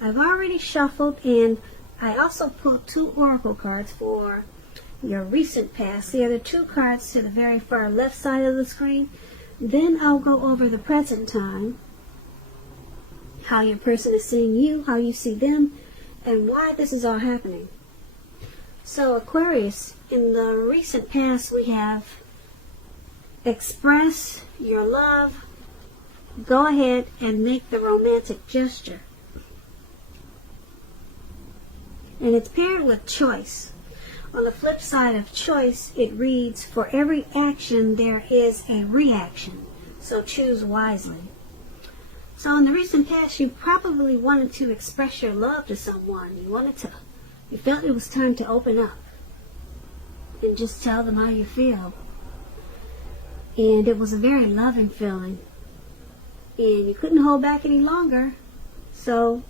I've already shuffled, and I also pulled 2 oracle cards for your recent past. The other 2 cards to the very far left side of the screen. Then I'll go over the present time, how your person is seeing you, how you see them, and why this is all happening. So Aquarius, in the recent past we have express your love, go ahead and make the romantic gesture. And it's paired with choice. On the flip side of choice, it reads, for every action there is a reaction, so choose wisely. So in the recent past, you probably wanted to express your love to someone. You felt it was time to open up and just tell them how you feel. And it was a very loving feeling. And you couldn't hold back any longer. So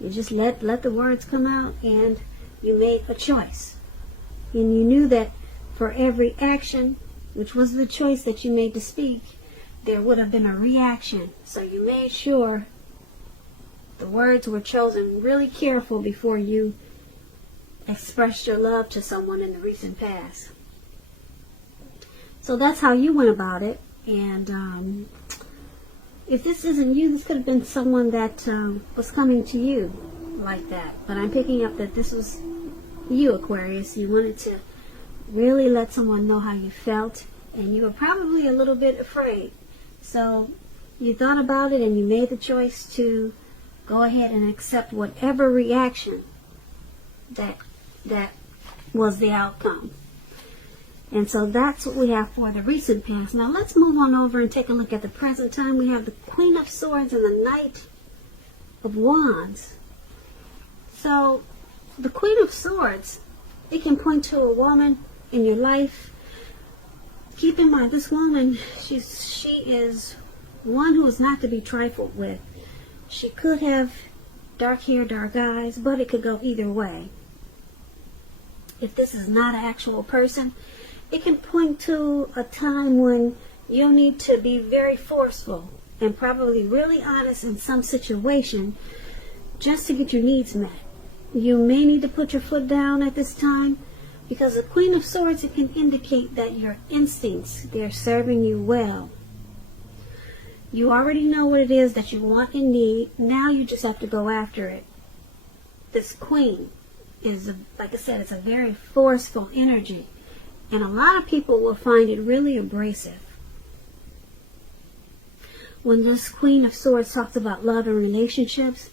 you just let the words come out, and you made a choice. And you knew that for every action, which was the choice that you made to speak, there would have been a reaction. So you made sure the words were chosen really careful before you expressed your love to someone in the recent past. So that's how you went about it. And if this isn't you, this could have been someone that was coming to you like that. But I'm picking up that this was you, Aquarius. You wanted to really let someone know how you felt, and you were probably a little bit afraid. So you thought about it, and you made the choice to go ahead and accept whatever reaction that was the outcome. And so that's what we have for the recent past. Now let's move on over and take a look at the present time. We have the Queen of Swords and the Knight of Wands. So the Queen of Swords, it can point to a woman in your life. Keep in mind, this woman, she is one who is not to be trifled with. She could have dark hair, dark eyes, but it could go either way. If this is not an actual person, it can point to a time when you'll need to be very forceful and probably really honest in some situation just to get your needs met. You may need to put your foot down at this time, because the Queen of Swords, it can indicate that your instincts, they're serving you well. You already know what it is that you want and need. Now you just have to go after it. This Queen is, like I said, it's a very forceful energy. And a lot of people will find it really abrasive. When this Queen of Swords talks about love and relationships,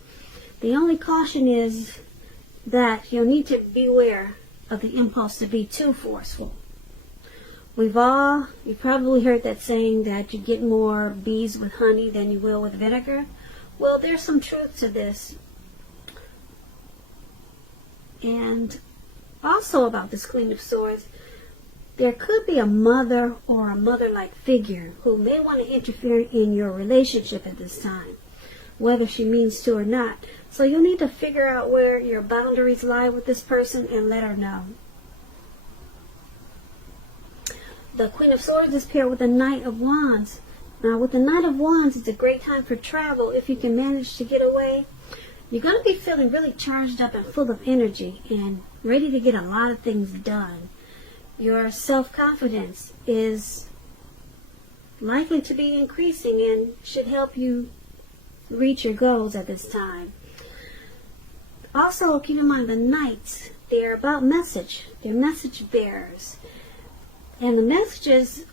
the only caution is that you'll need to beware of the impulse to be too forceful. You probably heard that saying that you get more bees with honey than you will with vinegar. Well, there's some truth to this. And also about this Queen of Swords, there could be a mother or a mother-like figure who may want to interfere in your relationship at this time, whether she means to or not. So you'll need to figure out where your boundaries lie with this person and let her know. The Queen of Swords is paired with the Knight of Wands. Now with the Knight of Wands, it's a great time for travel if you can manage to get away. You're going to be feeling really charged up and full of energy and ready to get a lot of things done. Your self-confidence is likely to be increasing and should help you reach your goals at this time. Also, keep in mind the Knights, they're about message. They're message bearers. And the messages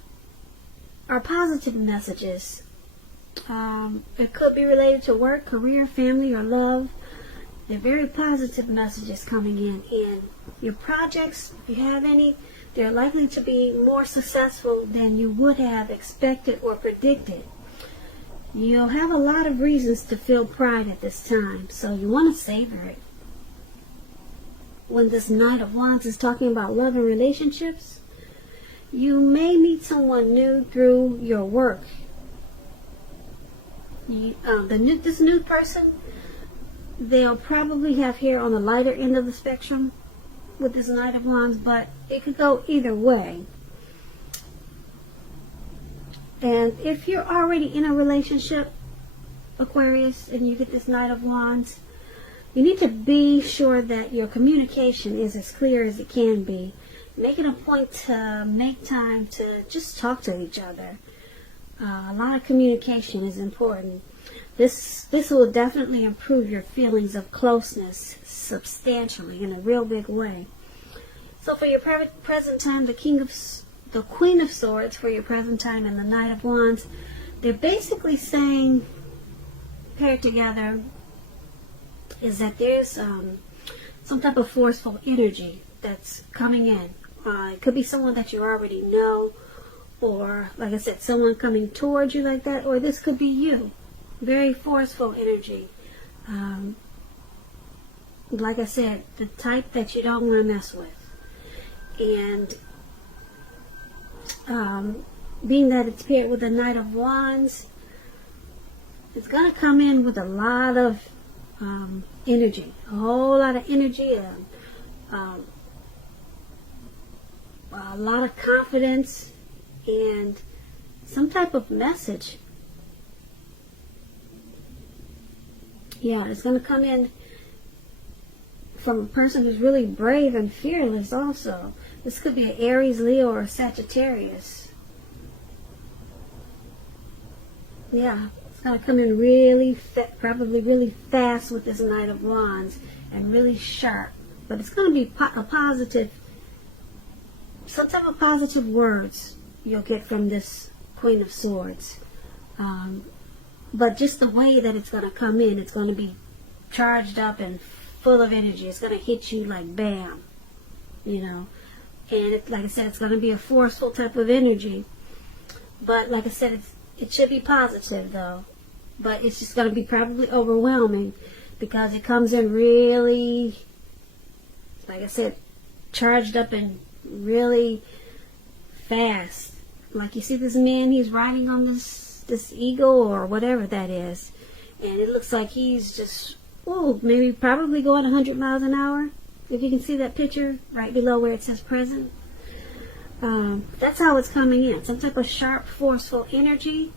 are positive messages. It could be related to work, career, family, or love. They're very positive messages coming in. And your projects, if you have any, they're likely to be more successful than you would have expected or predicted. You'll have a lot of reasons to feel pride at this time, so you want to savor it. When this Knight of Wands is talking about love and relationships, you may meet someone new through your work. This new person, they'll probably have hair on the lighter end of the spectrum with this Knight of Wands, but it could go either way. And if you're already in a relationship, Aquarius, and you get this Knight of Wands, You need to be sure that your communication is as clear as it can be. Make it a point to make time to just talk to each other. A lot of communication is important. This will definitely improve your feelings of closeness substantially in a real big way. So for your present time, the Queen of Swords for your present time and the Knight of Wands, they're basically saying, paired together, is that there's some type of forceful energy that's coming in. It could be someone that you already know, or, like I said, someone coming towards you like that, or this could be you. Very forceful energy. Like I said, the type that you don't want to mess with. And being that it's paired with the Knight of Wands, it's going to come in with a lot of energy. A whole lot of energy. A lot of confidence. And some type of message. Yeah, it's going to come in from a person who's really brave and fearless also. This could be an Aries, Leo, or Sagittarius. Yeah, it's going to come in really, probably really fast with this Knight of Wands and really sharp. But it's going to be a positive, some type of positive words you'll get from this Queen of Swords. But just the way that it's going to come in, it's going to be charged up and full of energy. It's going to hit you like bam, you know. And like I said, it's going to be a forceful type of energy. But like I said, it should be positive though. But it's just going to be probably overwhelming because it comes in really, like I said, charged up and really fast. Like you see this man, he's riding on this eagle or whatever that is. And it looks like he's just, maybe probably going 100 miles an hour. If you can see that picture right below where it says present. That's how it's coming in. Some type of sharp, forceful energy.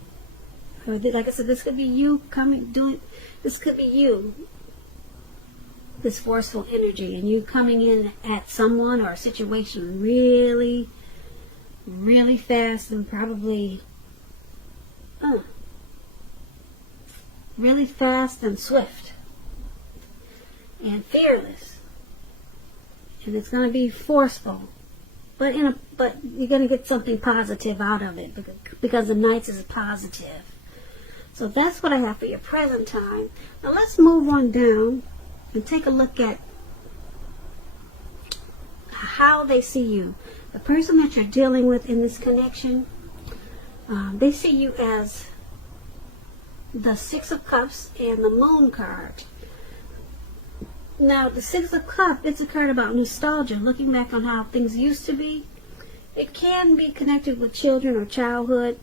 Or like I said, this could be you this could be you. This forceful energy. And you coming in at someone or a situation really, really fast and probably really fast and swift and fearless, and it's going to be forceful, but you're going to get something positive out of it because the Knights is positive. So that's what I have for your present time. Now let's move on down and take a look at how they see you. The person that you're dealing with in this connection, they see you as the Six of Cups and the Moon card. Now, the Six of Cups, it's a card about nostalgia, looking back on how things used to be. It can be connected with children or childhood.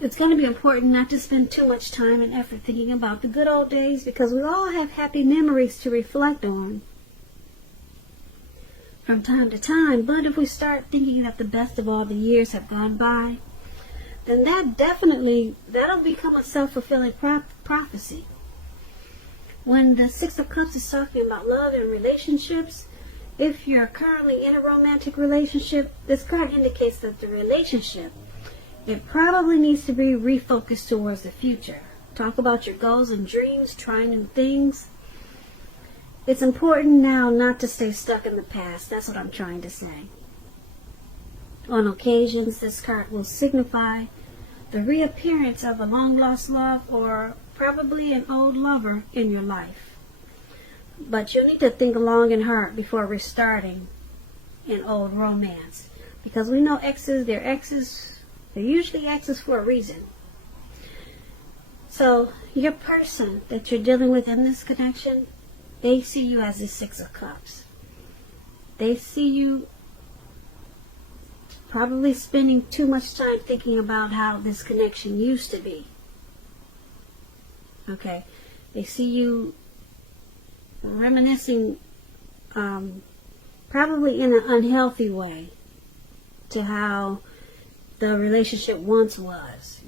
It's going to be important not to spend too much time and effort thinking about the good old days because we all have happy memories to reflect on from time to time. But if we start thinking that the best of all the years have gone by, then that'll become a self-fulfilling prophecy. When the Six of Cups is talking about love and relationships, if you're currently in a romantic relationship, this card indicates that the relationship, it probably needs to be refocused towards the future. Talk about your goals and dreams, try new things. It's important now not to stay stuck in the past. That's what I'm trying to say. On occasions, this card will signify the reappearance of a long-lost love or probably an old lover in your life. But you'll need to think long and hard before restarting an old romance. Because we know they're usually exes for a reason. So, your person that you're dealing with in this connection, they see you as the Six of Cups. They see you probably spending too much time thinking about how this connection used to be. Okay. They see you reminiscing probably in an unhealthy way to how the relationship once was.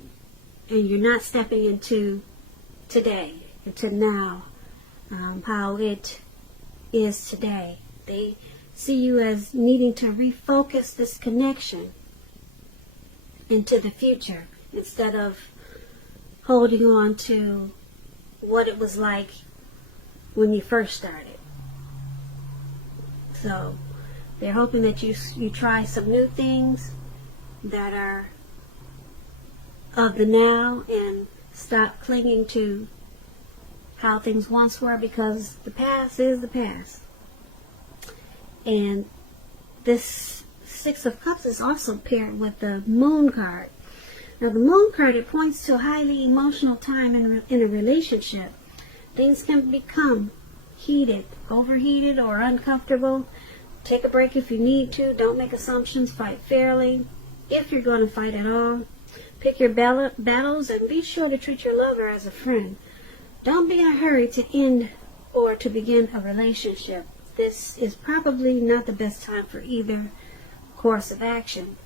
And you're not stepping into today, into now, how it is today. They see you as needing to refocus this connection into the future instead of holding on to what it was like when you first started. So they're hoping that you try some new things that are of the now and stop clinging to how things once were, because the past is the past. And this Six of Cups is also paired with the Moon card. Now the Moon card, it points to a highly emotional time in a relationship. Things can become heated, overheated, or uncomfortable. Take a break if you need to. Don't make assumptions. Fight fairly, if you're going to fight at all. Pick your battles and be sure to treat your lover as a friend. Don't be in a hurry to end or to begin a relationship. This is probably not the best time for either course of action.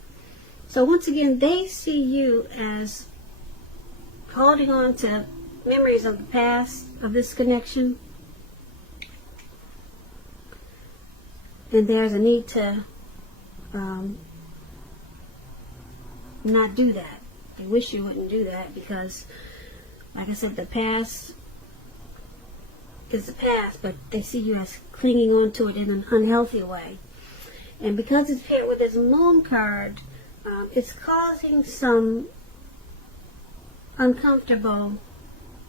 So once again, they see you as holding on to memories of the past, of this connection. And there's a need to not do that. They wish you wouldn't do that because, like I said, the past is the past, but they see you as clinging on to it in an unhealthy way. And because it's paired with this Moon card, it's causing some uncomfortable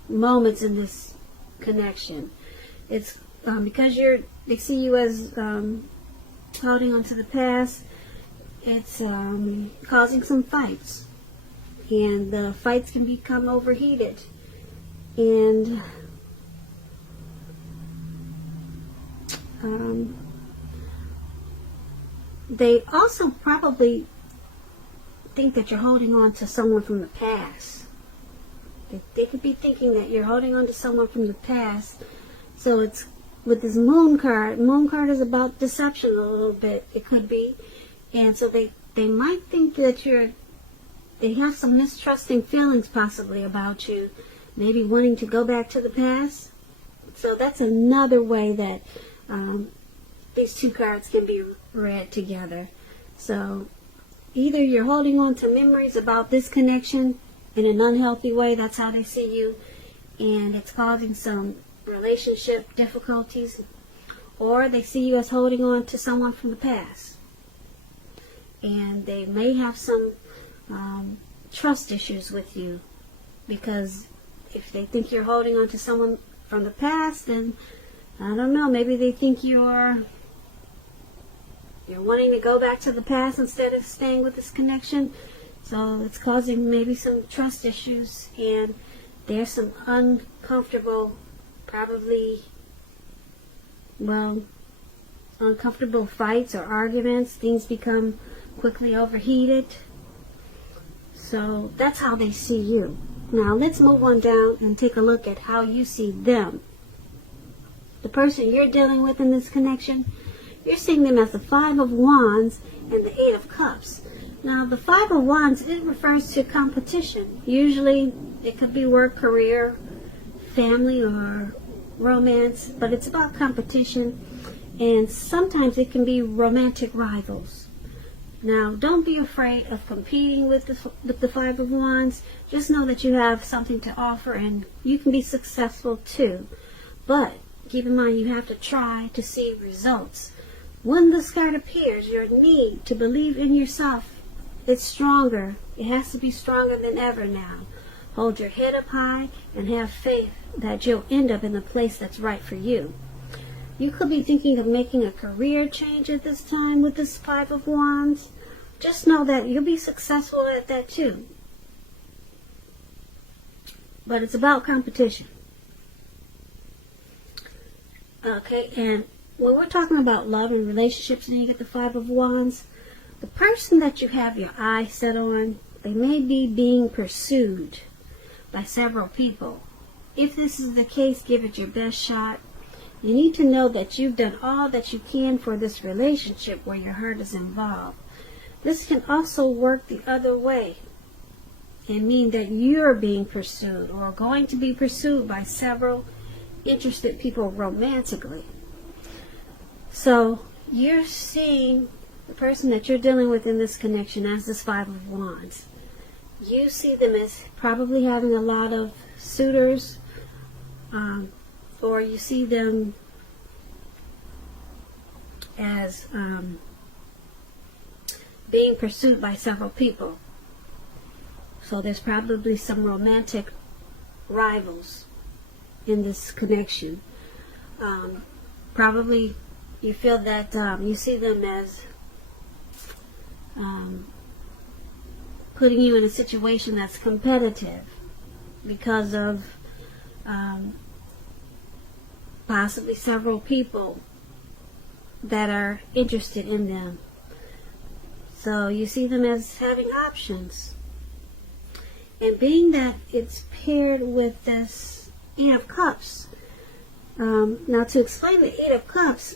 moments in this connection. It's because they see you as holding on to the past. It's causing some fights, and the fights can become overheated, and they also probably think that you're holding on to someone from the past. They could be thinking that you're holding on to someone from the past. So it's with this Moon card. Moon card is about deception a little bit. It could be. And so they might think that they have some mistrusting feelings possibly about you. Maybe wanting to go back to the past. So that's another way that these two cards can be read together. So either you're holding on to memories about this connection in an unhealthy way, that's how they see you, and it's causing some relationship difficulties, or they see you as holding on to someone from the past, and they may have some trust issues with you, because if they think you're holding on to someone from the past, then I don't know, maybe they think you're wanting to go back to the past instead of staying with this connection. So it's causing maybe some trust issues, and there's some uncomfortable, probably, uncomfortable fights or arguments. Things become quickly overheated. So that's how they see you. Now let's move on down and take a look at how you see them. The person you're dealing with in this connection, you're seeing them as the Five of Wands and the Eight of Cups. Now, the Five of Wands, it refers to competition. Usually, it could be work, career, family, or romance, but it's about competition, and sometimes it can be romantic rivals. Now, don't be afraid of competing with the Five of Wands. Just know that you have something to offer, and you can be successful too. But keep in mind, you have to try to see results. When this card appears, your need to believe in yourself, it's stronger. It has to be stronger than ever now. Hold your head up high and have faith that you'll end up in the place that's right for you. You could be thinking of making a career change at this time with this Five of Wands. Just know that you'll be successful at that too. But it's about competition. Okay, and when we're talking about love and relationships and you get the Five of Wands, the person that you have your eye set on, they may be being pursued by several people. If this is the case, give it your best shot. You need to know that you've done all that you can for this relationship where your heart is involved. This can also work the other way and mean that you're being pursued or going to be pursued by several interested people romantically. So you're seeing the person that you're dealing with in this connection as this Five of Wands. You see them as probably having a lot of suitors, or you see them as being pursued by several people. So there's probably some romantic rivals in this connection. Probably you feel that you see them as putting you in a situation that's competitive because of possibly several people that are interested in them. So you see them as having options. And being that it's paired with this Eight of Cups, now to explain the Eight of Cups,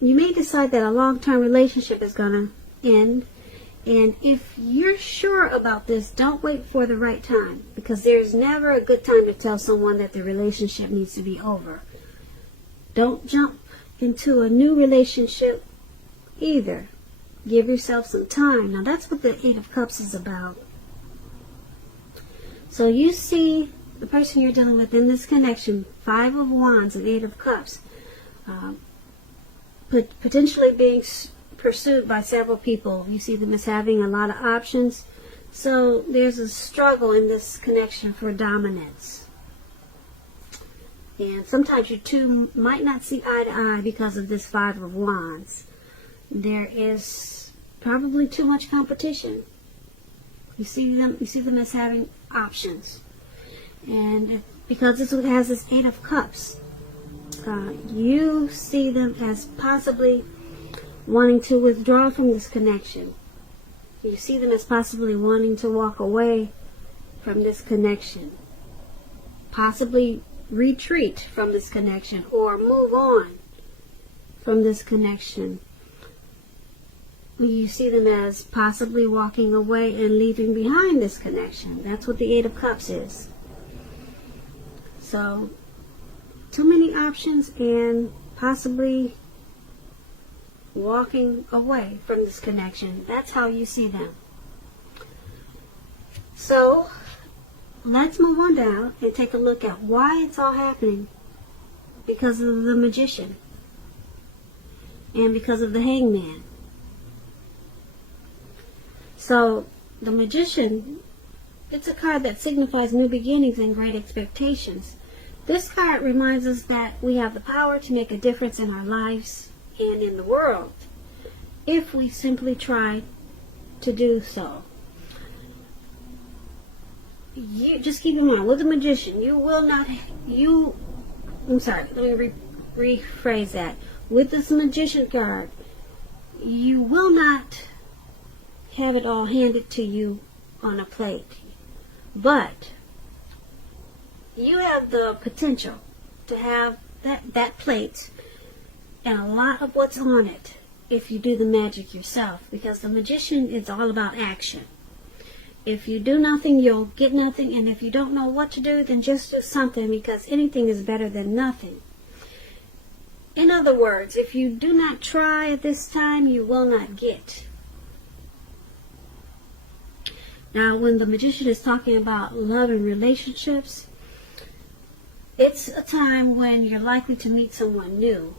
you may decide that a long-term relationship is going to end. And if you're sure about this, don't wait for the right time, because there's never a good time to tell someone that the relationship needs to be over. Don't jump into a new relationship either. Give yourself some time. Now that's what the Eight of Cups is about. So you see the person you're dealing with in this connection, Five of Wands and Eight of Cups, potentially being pursued by several people. You see them as having a lot of options. So there's a struggle in this connection for dominance. And sometimes you two might not see eye to eye because of this Five of Wands. There is probably too much competition. You see them as having options. And because this one has this Eight of Cups, you see them as possibly wanting to withdraw from this connection. You see them as possibly wanting to walk away from this connection. Possibly retreat from this connection or move on from this connection. You see them as possibly walking away and leaving behind this connection. That's what the Eight of Cups is. So, too many options and possibly walking away from this connection. That's how you see them. So, let's move on down and take a look at why it's all happening. Because of the Magician and because of the Hangman. So, the Magician, it's a card that signifies new beginnings and great expectations. This card reminds us that we have the power to make a difference in our lives and in the world if we simply try to do so. You just keep in mind, with the Magician, let me rephrase that. With this Magician card, you will not have it all handed to you on a plate. But you have the potential to have that plate and a lot of what's on it if you do the magic yourself, because the Magician is all about action. If you do nothing, you'll get nothing, and if you don't know what to do, then just do something, because anything is better than nothing. In other words, if you do not try at this time, you will not get. Now, when the Magician is talking about love and relationships, it's a time when you're likely to meet someone new.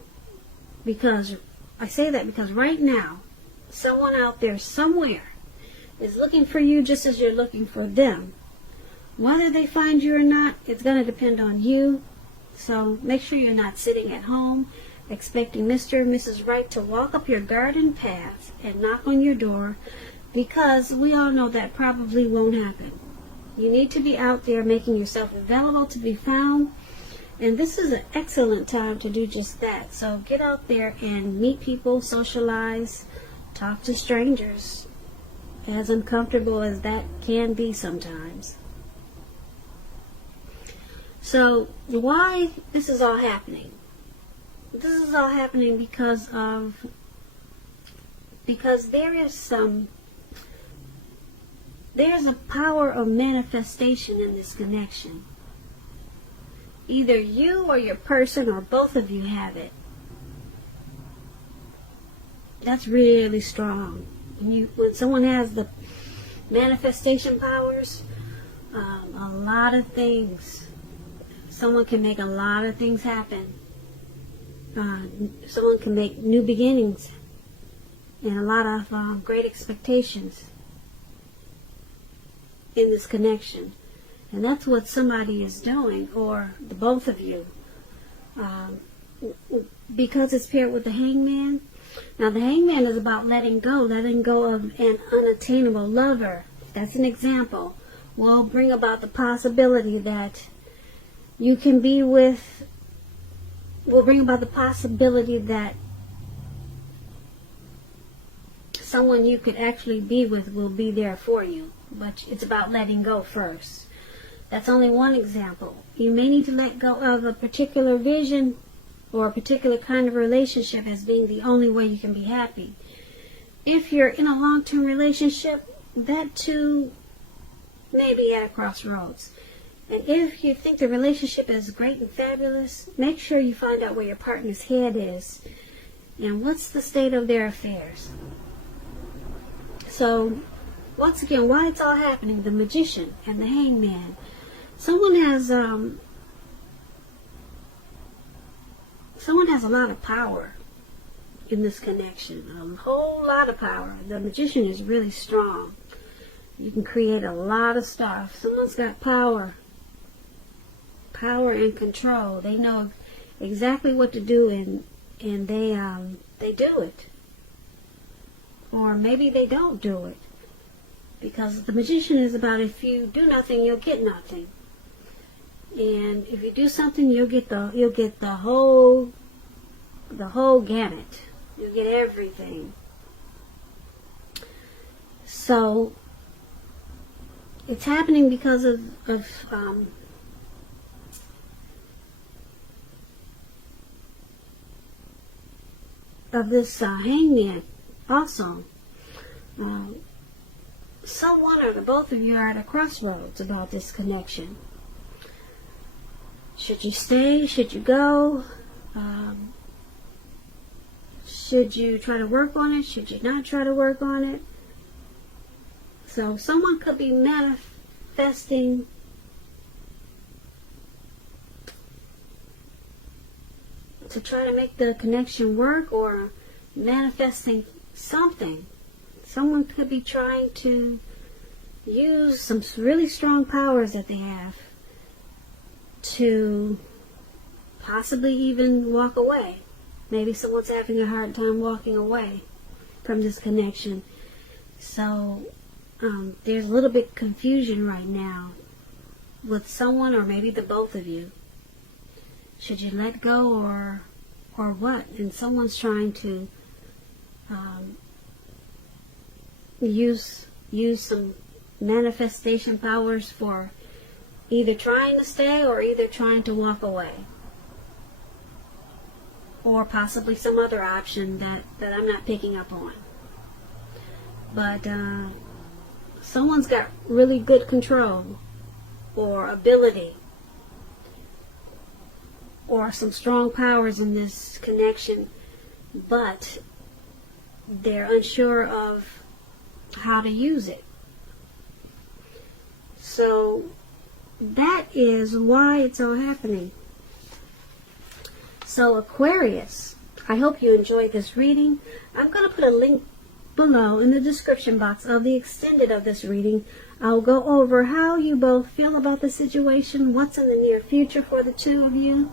Because, I say that because right now, someone out there somewhere is looking for you just as you're looking for them. Whether they find you or not, it's going to depend on you. So make sure you're not sitting at home expecting Mr. and Mrs. Right to walk up your garden path and knock on your door, because we all know that probably won't happen. You need to be out there making yourself available to be found, and this is an excellent time to do just that. So get out there and meet people, socialize, talk to strangers, as uncomfortable as that can be sometimes. So why this is all happening? This is all happening because there's a power of manifestation in this connection. Either you or your person or both of you have it. That's really strong. When someone has the manifestation powers, a lot of things, someone can make a lot of things happen. Someone can make new beginnings and a lot of great expectations in this connection. And that's what somebody is doing, or the both of you. Because it's paired with the hangman. Now the hangman is about letting go of an unattainable lover. That's an example. Will bring about the possibility that you can be with, will bring about the possibility that someone you could actually be with will be there for you. But it's about letting go first. That's only one example. You may need to let go of a particular vision or a particular kind of relationship as being the only way you can be happy. If you're in a long-term relationship, that too may be at a crossroads. And if you think the relationship is great and fabulous, make sure you find out where your partner's head is and what's the state of their affairs. So, once again, why it's all happening, the magician and the hangman. Someone has a lot of power in this connection, a whole lot of power. The magician is really strong. You can create a lot of stuff. Someone's got power and control. They know exactly what to do, and they do it. Or maybe they don't do it. Because the magician is about, if you do nothing, you'll get nothing. And if you do something, you'll get the whole gamut. You'll get everything. So it's happening because of this hangman also. Someone or the both of you are at a crossroads about this connection. Should you stay? Should you go? Should you try to work on it? Should you not try to work on it? So someone could be manifesting to try to make the connection work, or manifesting something. Someone could be trying to use some really strong powers that they have to possibly even walk away. Maybe someone's having a hard time walking away from this connection. So there's a little bit confusion right now with someone, or maybe the both of you. Should you let go or what? And someone's trying to use some manifestation powers for either trying to stay or either trying to walk away. Or possibly some other option that I'm not picking up on. But someone's got really good control or ability or some strong powers in this connection, but they're unsure of how to use it. So that is why it's all happening. So Aquarius, I hope you enjoyed this reading. I'm going to put a link below in the description box of the extended of this reading. I'll go over how you both feel about the situation, what's in the near future for the two of you,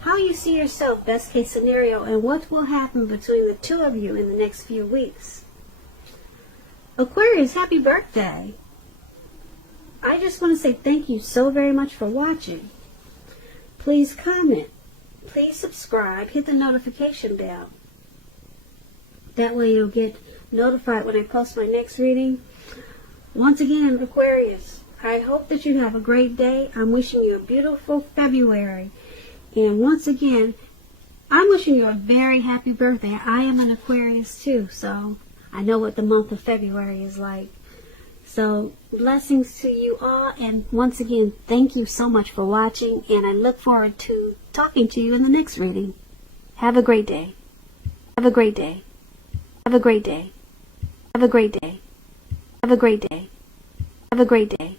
how you see yourself, best case scenario, and what will happen between the two of you in the next few weeks. Aquarius, happy birthday. I just want to say thank you so very much for watching. Please comment. Please subscribe. Hit the notification bell. That way you'll get notified when I post my next reading. Once again, Aquarius, I hope that you have a great day. I'm wishing you a beautiful February. And once again, I'm wishing you a very happy birthday. I am an Aquarius too, so I know what the month of February is like. So blessings to you all, and once again, thank you so much for watching, and I look forward to talking to you in the next reading. Have a great day. Have a great day. Have a great day. Have a great day. Have a great day. Have a great day.